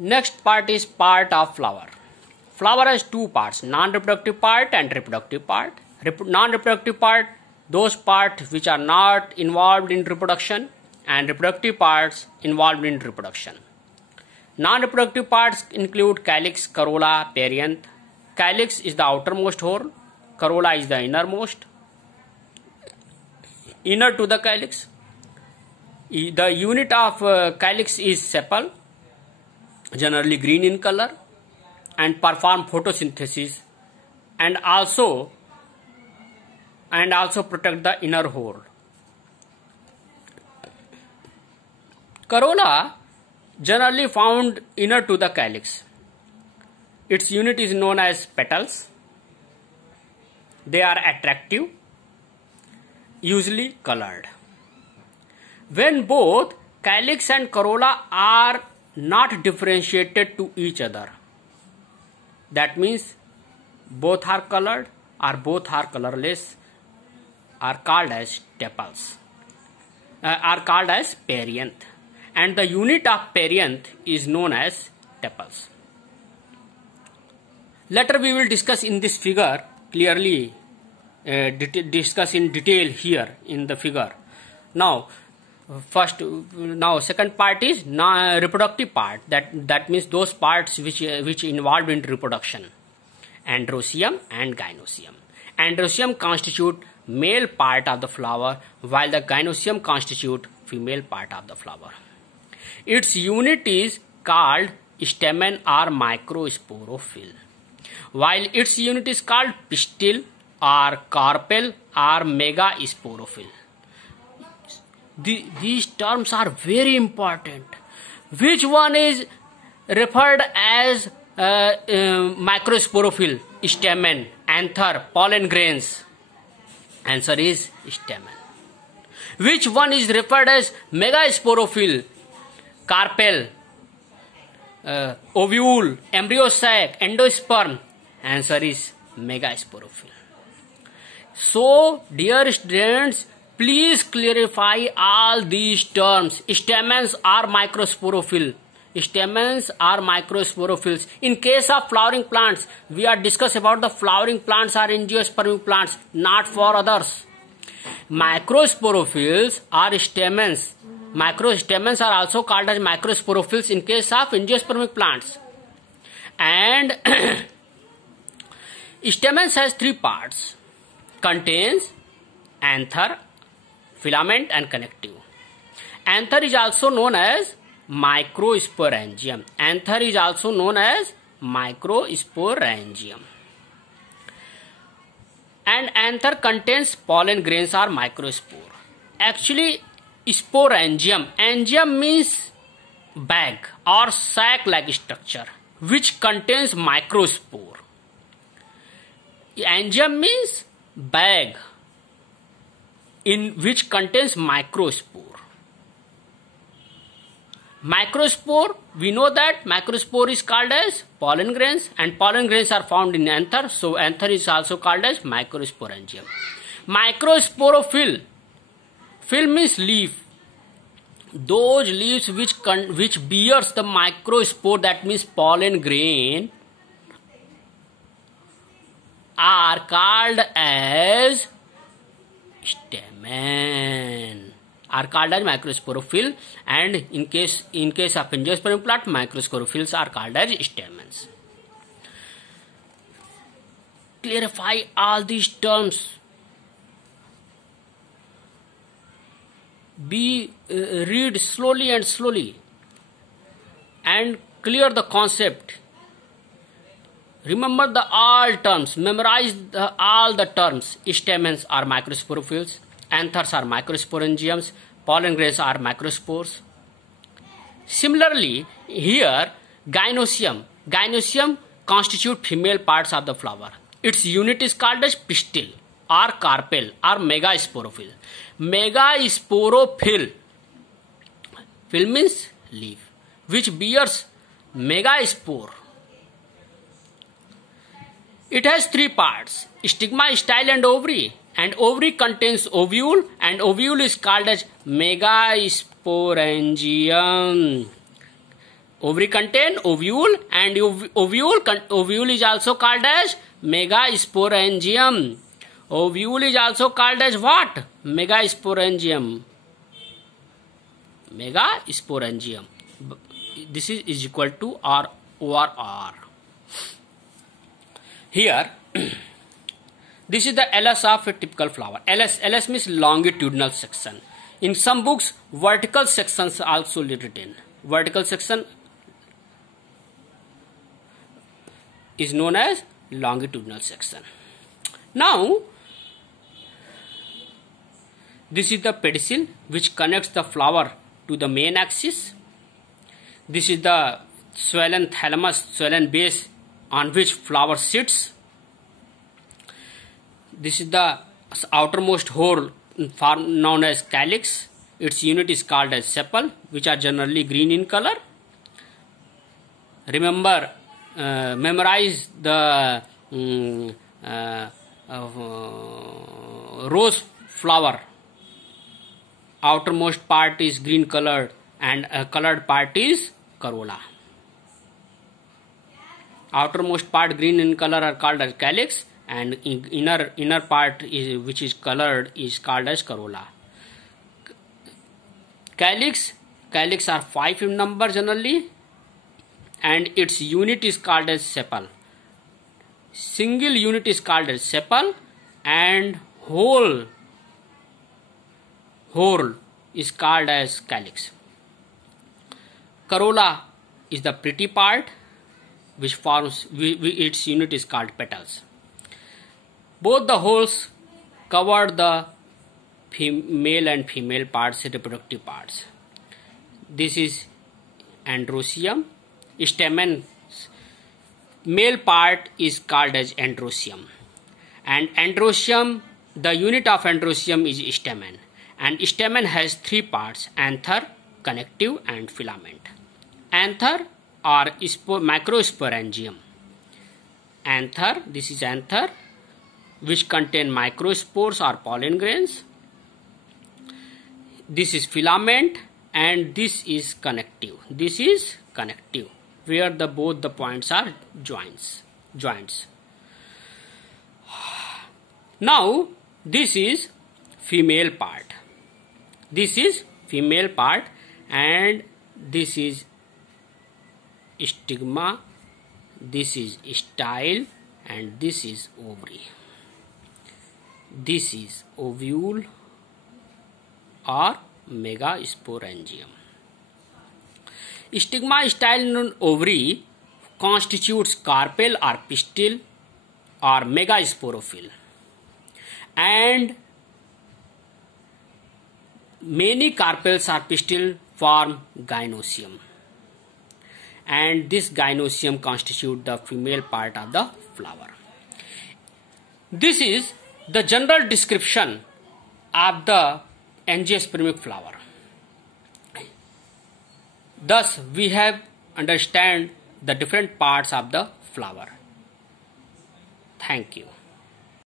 Next part is part of flower. Flower has two parts, non-reproductive part and reproductive part. Non-reproductive part, those parts which are not involved in reproduction, and reproductive parts involved in reproduction. Non-reproductive parts include calyx, corolla, perianth. Calyx is the outermost horn, corolla is the innermost. Inner to the calyx. The unit of calyx is sepal, generally green in color, and perform photosynthesis and also protect the inner horn. Corolla generally found inner to the calyx. Its unit is known as petals. They are attractive, usually colored. When both calyx and corolla are not differentiated to each other, that means both are colored or both are colorless, are called as tepals, are called as perianth, and the unit of perianth is known as tepals. Later we will discuss in this figure clearly, discuss in detail here in the figure. Now second part is reproductive part, that means those parts which involved in reproduction, androecium and gynoecium. Androecium constitute male part of the flower while the gynoecium constitute female part of the flower. Its unit is called stamen or microsporophyll, while its unit is called pistil or carpel or megasporophyll. These terms are very important. Which one is referred as microsporophyll? Stamen, anther, pollen grains. Answer is stamen. Which one is referred as megasporophyll? Carpel, ovule, embryo sac, endosperm. Answer is megasporophyll. So, dear students, please clarify all these terms. Stamens are microsporophyll. Stamens are microsporophylls. In case of flowering plants, we are discuss about the flowering plants are angiospermic plants, not for others. Microsporophylls are stamens. Microstamens are also called as microsporophylls in case of angiospermic plants. And stamens has three parts. Contains anther, filament and connective. Anther is also known as microsporangium. Anther is also known as microsporangium. And anther contains pollen grains or microspore. Actually, sporangium. Angium means bag or sac-like structure which contains microspore. Angium means bag in which contains microspore. Microspore, we know that microspore is called as pollen grains, and pollen grains are found in anther, so anther is also called as microsporangium. Microsporophyll, phyll means leaf. Those leaves which bears the microspore, that means pollen grain, are called as stamen, are called as microsporophyll, and in case of angiospermic plant, microsporophylls are called as stamens. Clarify all these terms. Read slowly and clear the concept. Remember all terms, memorize all the terms. Stamens are microsporophylls, anthers are microsporangiums, pollen grains are microspores. Similarly, here gynoecium. Gynoecium constitute female parts of the flower. Its unit is called as pistil or carpel or megasporophyll. Megasporophyll, phyll means leaf, which bears megaspore. It has three parts, stigma, style and ovary. And ovary contains ovule, and ovule is called as megasporangium. Ovary contain ovule, and ovule is also called as megasporangium. Ovule is also called as what? Megasporangium. Megasporangium. This is equal to R over R. Here, this is the LS of a typical flower. LS means longitudinal section. In some books, vertical sections are also written. Vertical section is known as longitudinal section. Now, this is the pedicel which connects the flower to the main axis. This is the swollen thalamus, swollen base on which flower sits. This is the outermost hole known as calyx. Its unit is called as sepal, which are generally green in color. Remember, memorize the rose flower. Outermost part is green colored and colored part is corolla. Outermost part green in color are called as calyx, and inner part which is colored is called as corolla. Calyx are 5 in number generally, and its unit is called as sepal. Single unit is called as sepal, and whole is called as calyx. Corolla is the pretty part which forms, its unit is called petals. Both the holes cover the male and female parts, reproductive parts. This is androecium. Stamen, male part is called as androecium. And androecium, the unit of androecium is stamen. And stamen has 3 parts: anther, connective, and filament. Anther or microsporangium. Anther, this is anther, which contain microspores or pollen grains. This is filament, and this is connective. This is connective, where both the points are joints. Now, this is female part. This is female part, and this is stigma, this is style, and this is ovary. This is ovule or megasporangium. Stigma, style, and ovary constitutes carpel or pistil or megasporophyll, and many carpels or pistil form gynoecium, and this gynoecium constitutes the female part of the flower. This is the general description of the angiospermic flower. Thus, we have understand the different parts of the flower. Thank you.